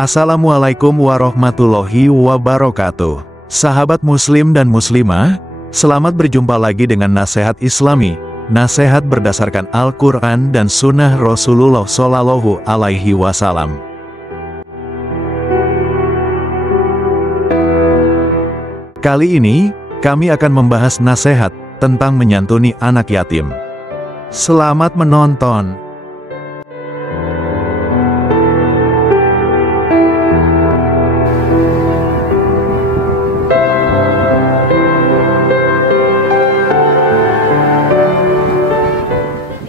Assalamualaikum warahmatullahi wabarakatuh. Sahabat muslim dan muslimah, selamat berjumpa lagi dengan nasihat Islami, nasihat berdasarkan Al-Quran dan Sunnah Rasulullah Shallallahu Alaihi Wasallam. Kali ini, kami akan membahas nasihat tentang menyantuni anak yatim. Selamat menonton.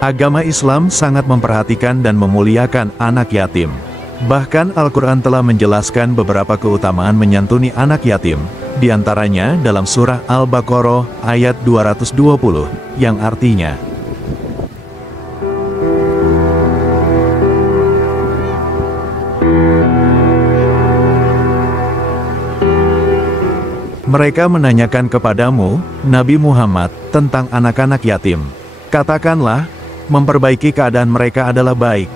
Agama Islam sangat memperhatikan dan memuliakan anak yatim. Bahkan Al-Quran telah menjelaskan beberapa keutamaan menyantuni anak yatim, di antaranya dalam surah Al-Baqarah ayat 220, yang artinya, mereka menanyakan kepadamu, Nabi Muhammad, tentang anak-anak yatim. Katakanlah, memperbaiki keadaan mereka adalah baik,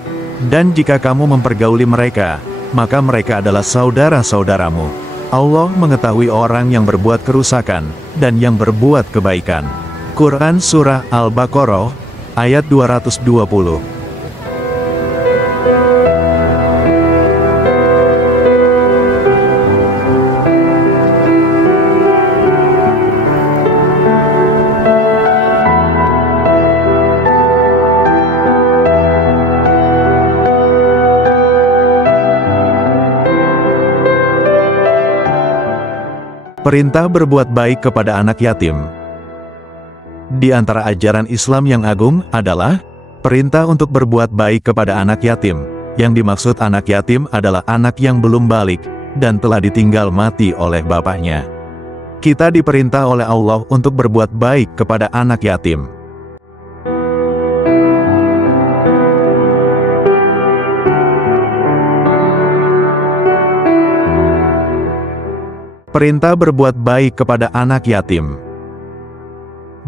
dan jika kamu mempergauli mereka, maka mereka adalah saudara-saudaramu. Allah mengetahui orang yang berbuat kerusakan, dan yang berbuat kebaikan. Quran Surah Al-Baqarah, ayat 220. Perintah berbuat baik kepada anak yatim. Di antara ajaran Islam yang agung adalah perintah untuk berbuat baik kepada anak yatim. Yang dimaksud anak yatim adalah anak yang belum balik dan telah ditinggal mati oleh bapaknya. Kita diperintah oleh Allah untuk berbuat baik kepada anak yatim. Perintah berbuat baik kepada anak yatim.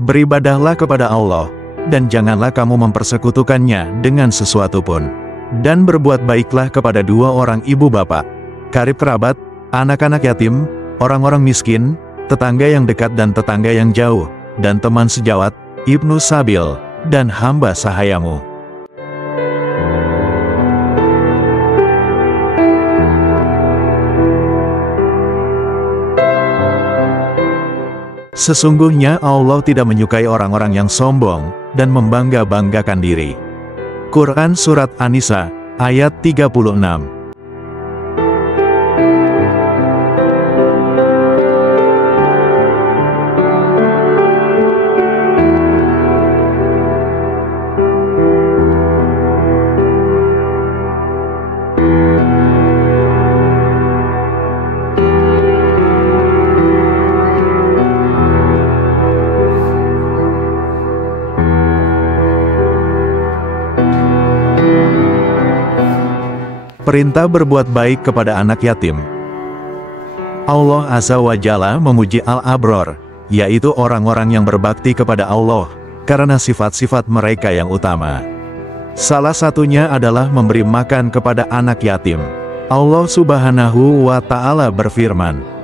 Beribadahlah kepada Allah, dan janganlah kamu mempersekutukannya dengan sesuatu pun. Dan berbuat baiklah kepada dua orang ibu bapak, karib kerabat, anak-anak yatim, orang-orang miskin, tetangga yang dekat dan tetangga yang jauh, dan teman sejawat, ibnu sabil, dan hamba sahayamu. Sesungguhnya Allah tidak menyukai orang-orang yang sombong dan membangga-banggakan diri. Quran Surat An-Nisa, ayat 36. Perintah berbuat baik kepada anak yatim. Allah Azza wa Jalla memuji Al-Abror, yaitu orang-orang yang berbakti kepada Allah, karena sifat-sifat mereka yang utama. Salah satunya adalah memberi makan kepada anak yatim. Allah Subhanahu wa Ta'ala berfirman,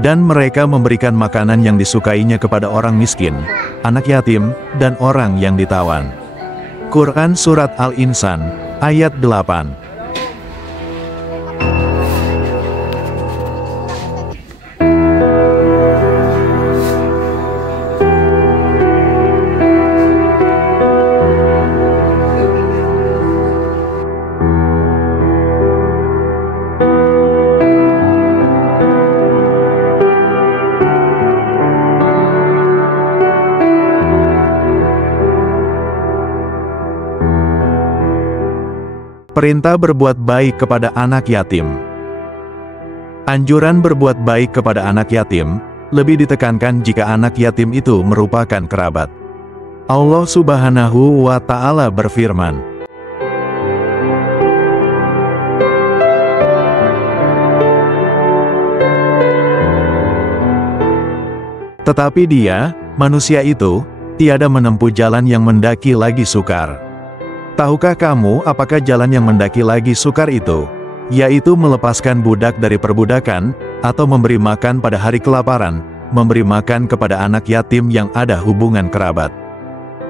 dan mereka memberikan makanan yang disukainya kepada orang miskin, anak yatim, dan orang yang ditawan. Quran Surat Al-Insan, ayat 8. Perintah berbuat baik kepada anak yatim. Anjuran berbuat baik kepada anak yatim lebih ditekankan jika anak yatim itu merupakan kerabat. Allah Subhanahu wa Ta'ala berfirman, Tetapi dia, Manusia itu tiada menempuh jalan yang mendaki lagi sukar. Tahukah kamu apakah jalan yang mendaki lagi sukar itu? Yaitu melepaskan budak dari perbudakan, atau memberi makan pada hari kelaparan, memberi makan kepada anak yatim yang ada hubungan kerabat.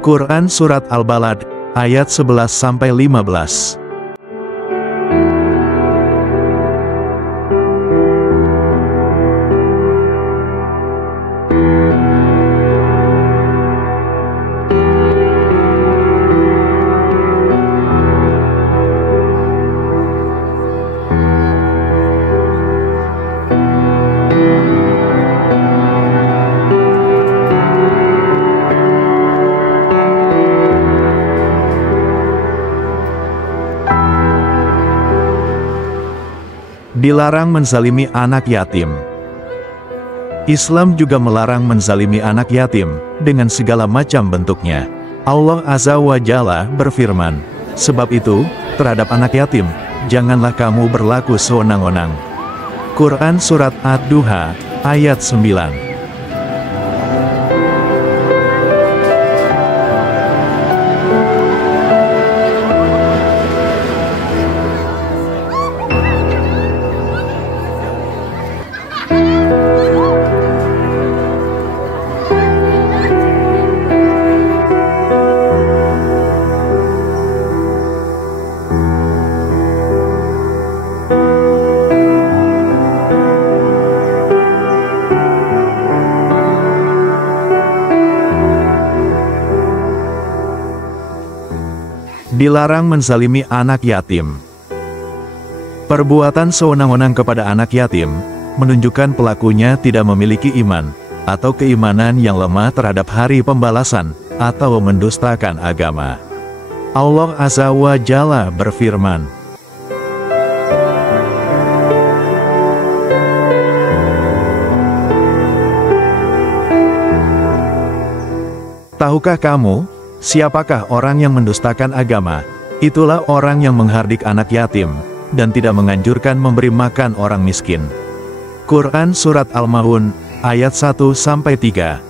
Quran Surat Al-Balad, ayat 11-15. Dilarang menzalimi anak yatim. Islam juga melarang menzalimi anak yatim, dengan segala macam bentuknya. Allah Azza wa Jalla berfirman, "Sebab itu, terhadap anak yatim, janganlah kamu berlaku sewenang-wenang." Quran Surat Ad-Duha, ayat 9. Dilarang menzalimi anak yatim. Perbuatan sewenang-wenang kepada anak yatim menunjukkan pelakunya tidak memiliki iman, atau keimanan yang lemah terhadap hari pembalasan, atau mendustakan agama. Allah Azza wa Jalla berfirman, "Tahukah kamu, siapakah orang yang mendustakan agama? Itulah orang yang menghardik anak yatim, dan tidak menganjurkan memberi makan orang miskin." Quran Surat Al-Maun, ayat 1-3.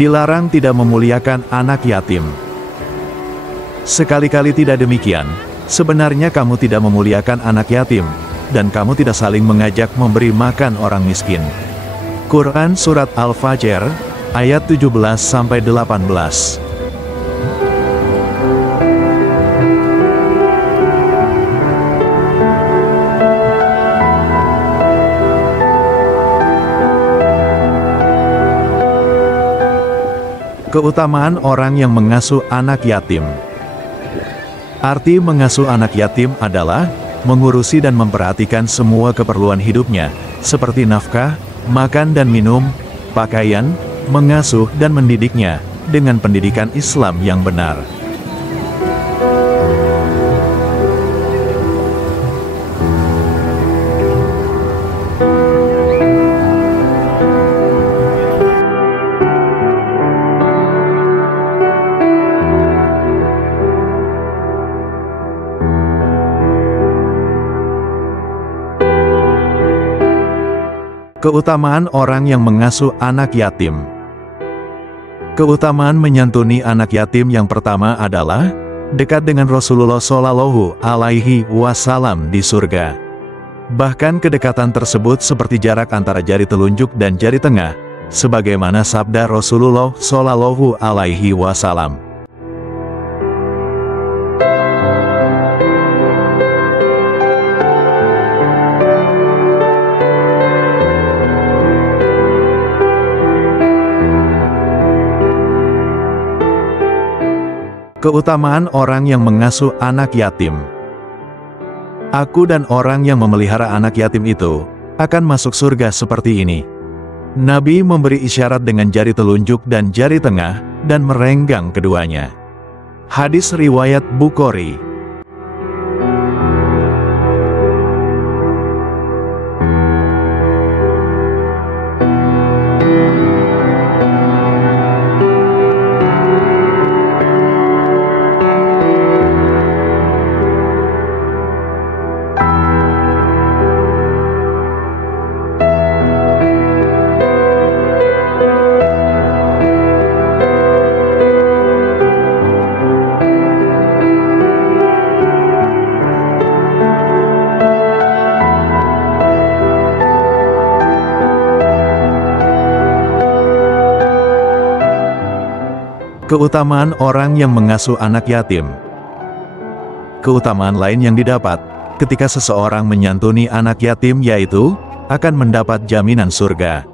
Dilarang tidak memuliakan anak yatim. Sekali-kali tidak demikian, sebenarnya kamu tidak memuliakan anak yatim, dan kamu tidak saling mengajak memberi makan orang miskin. Quran Surat Al-Fajr, ayat 17-18. Keutamaan orang yang mengasuh anak yatim. Arti mengasuh anak yatim adalah mengurusi dan memperhatikan semua keperluan hidupnya, seperti nafkah, makan dan minum, pakaian, mengasuh dan mendidiknya dengan pendidikan Islam yang benar. Keutamaan orang yang mengasuh anak yatim. Keutamaan menyantuni anak yatim yang pertama adalah dekat dengan Rasulullah Shallallahu Alaihi Wasallam di surga. Bahkan kedekatan tersebut seperti jarak antara jari telunjuk dan jari tengah, sebagaimana sabda Rasulullah Shallallahu Alaihi Wasallam. Keutamaan orang yang mengasuh anak yatim. Aku dan orang yang memelihara anak yatim itu akan masuk surga seperti ini. Nabi memberi isyarat dengan jari telunjuk dan jari tengah, dan merenggang keduanya. Hadis riwayat Bukhari. Keutamaan orang yang mengasuh anak yatim. Keutamaan lain yang didapat ketika seseorang menyantuni anak yatim yaitu akan mendapat jaminan surga.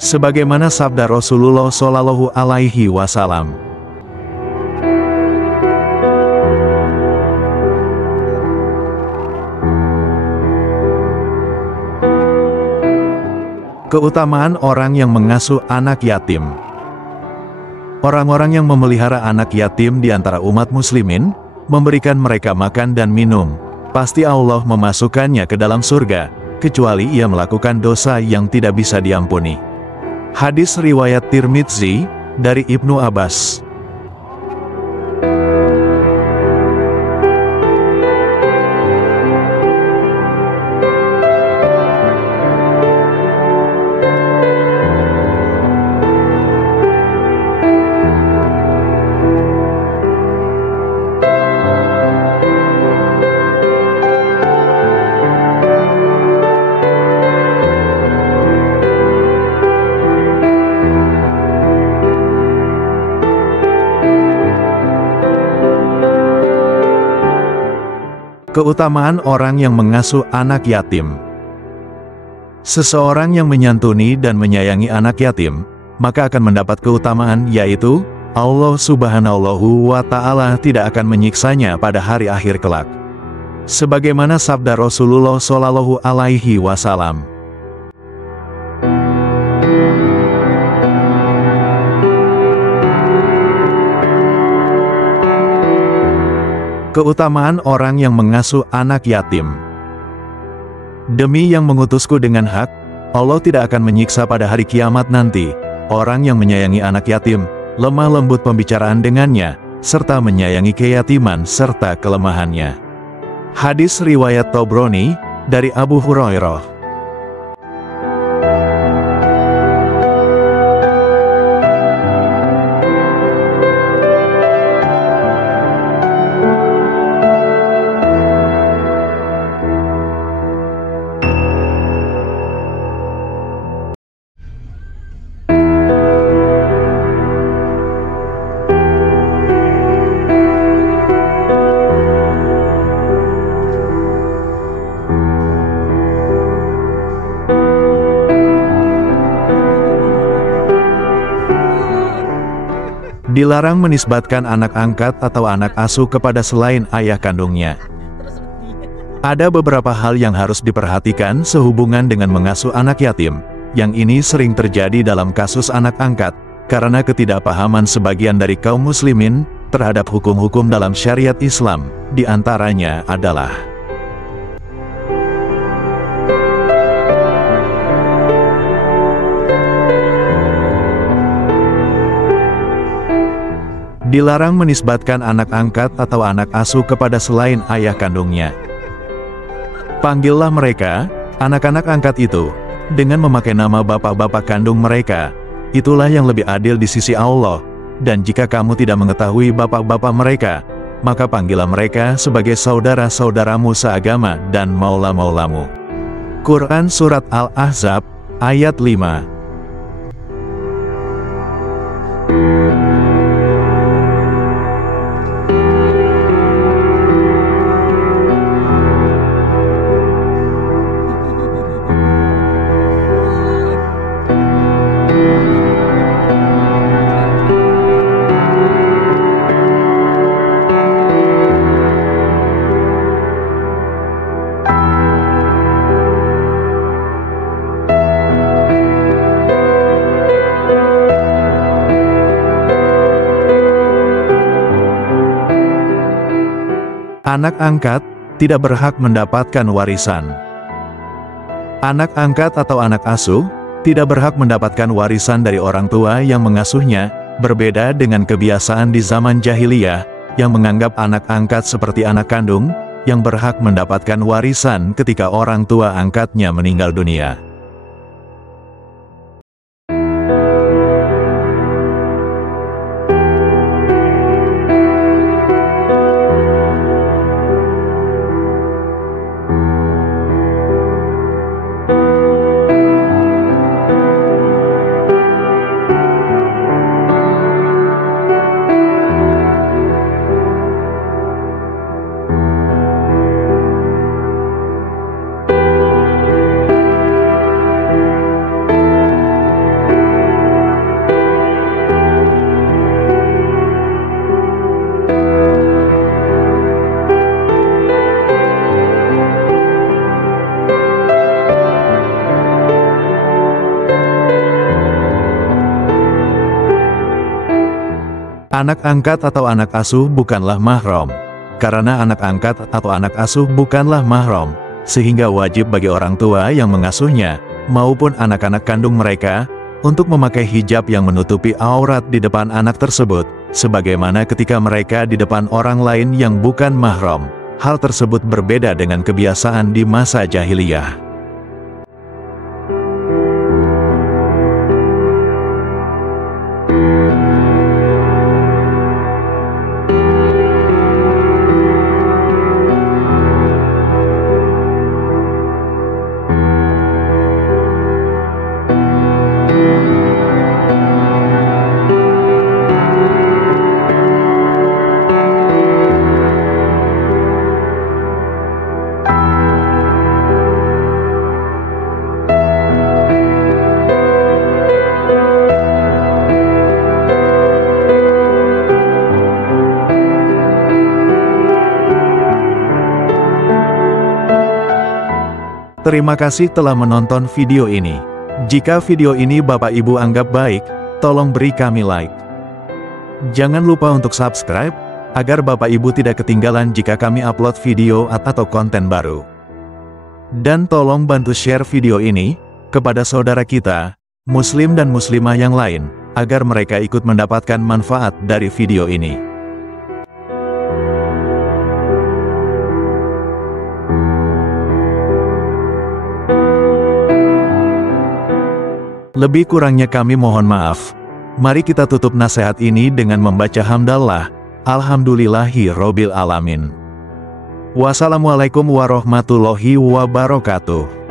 Sebagaimana sabda Rasulullah Shallallahu Alaihi Wasallam. Keutamaan orang yang mengasuh anak yatim. Orang-orang yang memelihara anak yatim di antara umat muslimin, memberikan mereka makan dan minum, pasti Allah memasukkannya ke dalam surga, kecuali ia melakukan dosa yang tidak bisa diampuni. Hadis riwayat Tirmidzi, dari Ibnu Abbas. Keutamaan orang yang mengasuh anak yatim. Seseorang yang menyantuni dan menyayangi anak yatim, maka akan mendapat keutamaan yaitu, Allah Subhanahu wa Ta'ala tidak akan menyiksanya pada hari akhir kelak. Sebagaimana sabda Rasulullah Shallallahu Alaihi Wasallam. Keutamaan orang yang mengasuh anak yatim. Demi yang mengutusku dengan hak, Allah tidak akan menyiksa pada hari kiamat nanti orang yang menyayangi anak yatim, lemah lembut pembicaraan dengannya, serta menyayangi keyatiman serta kelemahannya. Hadis riwayat Tabrani, dari Abu Hurairah. Dilarang menisbatkan anak angkat atau anak asuh kepada selain ayah kandungnya. Ada beberapa hal yang harus diperhatikan sehubungan dengan mengasuh anak yatim. Yang ini sering terjadi dalam kasus anak angkat, karena ketidakpahaman sebagian dari kaum muslimin terhadap hukum-hukum dalam syariat Islam. Di antaranya adalah dilarang menisbatkan anak angkat atau anak asuh kepada selain ayah kandungnya. Panggillah mereka, anak-anak angkat itu, dengan memakai nama bapak-bapak kandung mereka. Itulah yang lebih adil di sisi Allah. Dan jika kamu tidak mengetahui bapak-bapak mereka, maka panggillah mereka sebagai saudara-saudaramu seagama dan maula-maulamu. Quran Surat Al-Ahzab, ayat 5. Anak angkat tidak berhak mendapatkan warisan. Anak angkat atau anak asuh tidak berhak mendapatkan warisan dari orang tua yang mengasuhnya, berbeda dengan kebiasaan di zaman jahiliyah yang menganggap anak angkat seperti anak kandung yang berhak mendapatkan warisan ketika orang tua angkatnya meninggal dunia. Anak angkat atau anak asuh bukanlah mahram. Karena anak angkat atau anak asuh bukanlah mahram, sehingga wajib bagi orang tua yang mengasuhnya, maupun anak-anak kandung mereka, untuk memakai hijab yang menutupi aurat di depan anak tersebut, sebagaimana ketika mereka di depan orang lain yang bukan mahram. Hal tersebut berbeda dengan kebiasaan di masa jahiliyah. Terima kasih telah menonton video ini. Jika video ini Bapak Ibu anggap baik, tolong beri kami like. Jangan lupa untuk subscribe, agar Bapak Ibu tidak ketinggalan jika kami upload video atau konten baru. Dan tolong bantu share video ini kepada saudara kita, Muslim dan Muslimah yang lain, agar mereka ikut mendapatkan manfaat dari video ini. Lebih kurangnya kami mohon maaf. Mari kita tutup nasihat ini dengan membaca hamdalah, Alhamdulillahirobbil alamin. Wassalamualaikum warahmatullahi wabarakatuh.